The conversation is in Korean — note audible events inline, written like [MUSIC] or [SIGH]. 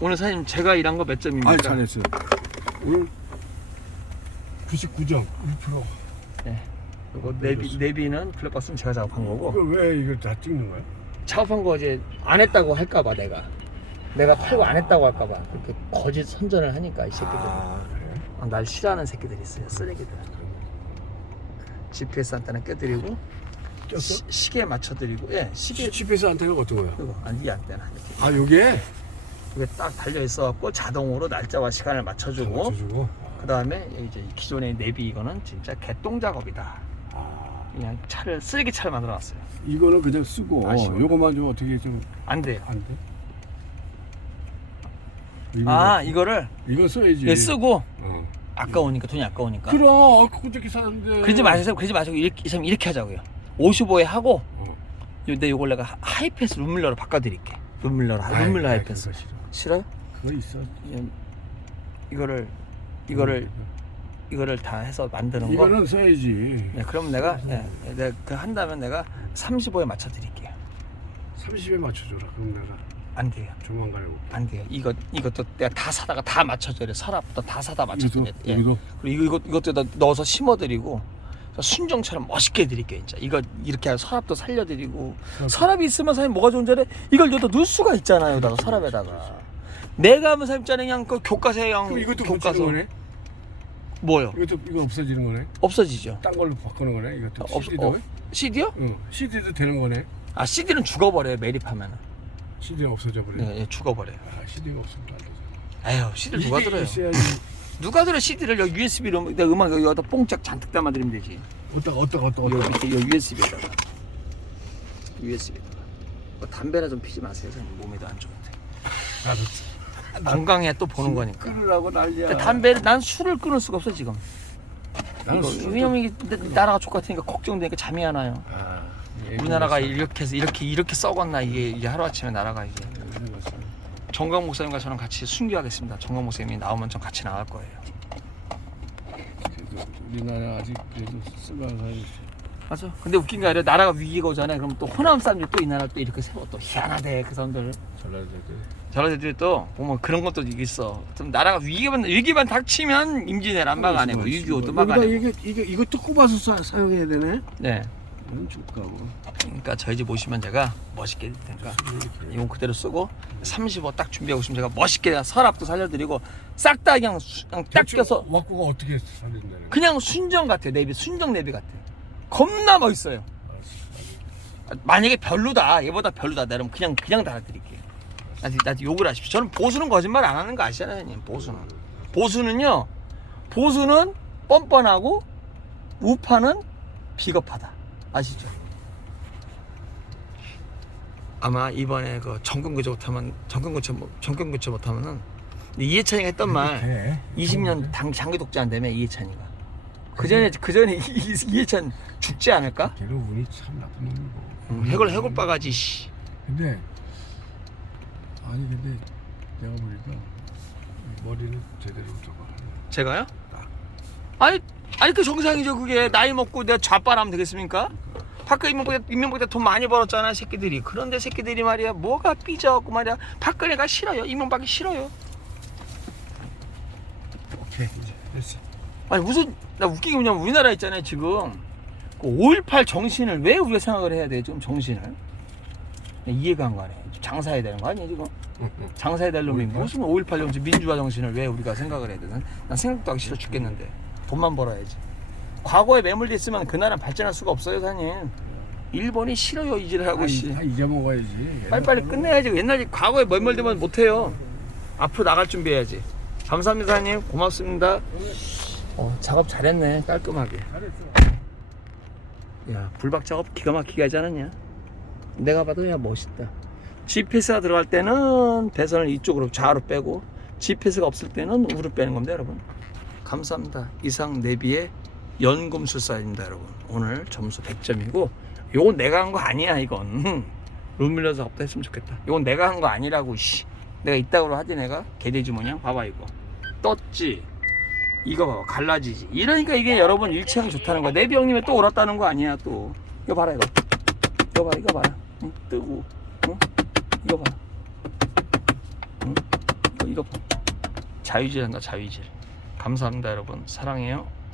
오늘 사장님 제가 일한 거 몇 점입니까? 아 잘했어요. 오늘 99점 1%. 이거 내비, 내비는 블랙박스는 제가 작업한 거고 이거 왜 이걸 다 찍는 거야? 작업한 거 이제 안 했다고 할까봐 내가 내가 팔고 안 했다고 할까봐 그렇게 거짓 선전을 하니까 이 새끼들 아 그래? 아, 날 싫어하는 새끼들이 있어요 쓰레기들 GPS 안테나 껴드리고 꼈어? 시, 시계 맞춰드리고 예 시계 GPS 안테가 어떤 거야? 이거 안위 안테나 이렇게 아 요게 이게 딱 달려 있어 갖고 자동으로 날짜와 시간을 맞춰주고 맞춰주고. 그 다음에 이제 기존의 내비 이거는 진짜 개똥 작업이다 아 그냥 차를 쓰레기 차를 만들어 놨어요 이거는 그냥 쓰고 아쉬워요. 요거만 좀 어떻게 좀안 돼요 안 돼? 이거- 아 이거를 이거 써야지. 예, 쓰고 어. 아까우니까 돈이 아까우니까 그럼 그저께 사는데. 그러지 마세요 그러지 마시고 이렇게, 참 이렇게 하자고요 55에 하고 어. 요- 근데 요걸 내가 하- 하이패스 룸밀러로 바꿔드릴게 룸밀러로 룸밀러 아이, 하이패스 그거 싫어. 싫어요? 그거 있어. 예, 이거를 이거를 이거를 다 해서 만드는 거 이거는 써야지. 네, 그럼 내가 예, 내가 그 한다면 내가 35에 맞춰 드릴게요 30에 맞춰줘라. 그럼 내가 안 돼요 조만간에 올게. 안 돼요 이거 이것도 내가 다 사다가 다 맞춰줘야 돼 서랍부터 다 사다 맞춰줘야 돼 예. 그리고 이거, 이거, 이것도 넣어서 심어드리고 순정처럼 멋있게 해드릴게요 진짜 이거 이렇게 서랍도 살려드리고 서랍이 있으면 사실 뭐가 좋은 줄 알아요? 이걸 여기다 넣을 수가 있잖아요 여기다가 서랍에다가 내가 하면 있잖아요 그냥 그 교과서에 그냥 그럼 이것도 교과서 거네? 뭐요? 이것도 이거 없어지는 거네? 없어지죠 딴 걸로 바꾸는 거네? 이것도 없- CD도? 어, CD요? 응. CD도 되는 거네? 아 CD는 죽어버려요 매립하면 CD가 없어져 버려. 네, 예, 죽어버려요 아, CD가 없으면 안 되죠. 에휴 CD를 누가 이게 들어요 있어야지. 누가 들어 CD를 여기 USB로 내 음악 여기다 뽕짝 잔뜩 담아드리면 되지 어따 어따 어따 여기 어따. 밑에 여기 USB에다가 USB에다가 뭐 담배나 좀 피지 마세요 선생님 몸에도 안 좋은데 알았어. 건강해 또 보는 거니까 끊으라고 난리야. 근데 담배를 난 술을 끊을 수가 없어 지금 나는 이거, 술도- 왜냐면 이게 나- 나라가 족같으니까 걱정되니까 잠이 안 와요 아, 예, 우리나라가. 이렇게 해서 이렇게 이렇게 썩었나 이게 이게 하루 아침에 나라가 이게. 정강 목사님과 저는 같이 순교하겠습니다. 정강 목사님이 나오면 전 같이 나갈 거예요. 우리나라 아직 그래도 쓰가가 맞아. 근데 웃긴 게 아니라 나라가 위기가 오잖아요. 그럼 또 호남 사람들이 또 이 나라 또 이렇게 세워. 또 희한하대 그 사람들. 저런 애들이 또 보면 그런 것도 있어. 좀 나라가 위기만 위기만 닥치면 임진왜란 안 막아내고 6.25도 막아내고 이게 이게 이것도 꼽아서 사, 사용해야 되네. 네 이건 좋다고. 그러니까 저희 집 오시면 제가 멋있게 해드릴 테니까 이건 그대로 쓰고 35딱 준비하고 있으면 제가 멋있게 서랍도 살려드리고 싹 다 그냥, 수- 그냥 딱 껴서 왁구가 어떻게 살린다는? 그냥 순정 같아요. 내비 순정 내비 같아요. 겁나 멋있어요. 아, 만약에 별로다 얘보다 별로다 내면 그냥 그냥 달아드릴게요. 나한테, 나한테 욕을 하십시오. 저는 보수는 거짓말 안 하는 거 아시잖아요 형님. 보수는. 보수는요 보수는 뻔뻔하고 우파는 비겁하다 아시죠? 아마 이번에 그 정권 교체 못하면 정권 교체 못- 정권 교체 못하면은 이해찬이가 했던 말 돼. 20년 당 장기 독재한다며 이해찬이가 그 전에 그 전에 이해찬 죽지 않을까? 걔는 운이 참 나쁜 놈이고. 음, 해골 해골 바가지 씨. 근데 아니 근데 내가 보니까 머리는 제대로 저거 하네. 제가요? 아니 아니 그 정상이죠 그게. 나이 먹고 내가 좌빨하면 되겠습니까? 박근혜 이명박 이명박 돈 많이 벌었잖아 새끼들이. 그런데 새끼들이 말이야 뭐가 삐져갖고 말이야. 박근혜가 싫어요. 이명박이 싫어요. 오케이 이제 됐어. 아니 무슨 나 웃긴 게 뭐냐면 우리나라 있잖아요 지금. 그 5.18 정신을 왜 우리가 생각을 해야 돼 지금 정신을? 이해가 안 가네. 장사해야 되는 거 아니야 지금? 장사해야 될 놈이 5.18? 무슨 5.18 정신 민주화 정신을 왜 우리가 생각을 해야 돼 난, 난 생각도 하기 싫어 죽겠는데 돈만 벌어야지. 과거에 매몰돼 있으면 그 나라는 발전할 수가 없어요 사장님. 일본이 싫어요 이질하고 씨. 다 잊어먹어야지. 빨리빨리 끝내야지. 옛날에 과거에 매몰되면 못 해요. 앞으로 나갈 준비해야지. 감사합니다 사장님. 고맙습니다. 어, 작업 잘했네 깔끔하게. 잘했어. 야 불박 작업 기가 막히게 하지 않았냐? 내가 봐도 야 멋있다. GPS가 들어갈 때는 배선을 이쪽으로 좌로 빼고 GPS가 없을 때는 우로 빼는 겁니다 여러분 감사합니다. 이상 내비의 연금술사입니다 여러분. 오늘 점수 100점이고 요건 내가 한 거 아니야 이건. [LAUGHS] 룸밀러 작업도 했으면 좋겠다. 이건 내가 한 거 아니라고 씨. 내가 이따구로 하지 내가? 개돼지 모양? 봐봐 이거. 떴지? 이거 봐봐 갈라지지. 이러니까 이게 여러분 일체형이 좋다는 거야. 내비 형님이 또 옳았다는 거 아니야 또. 이거 봐라 이거. 이거 봐 이거 봐라. 응? 뜨고. 응? 이거 봐라. 응? 이거 자유질 한다 자유질 감사합니다 여러분. 사랑해요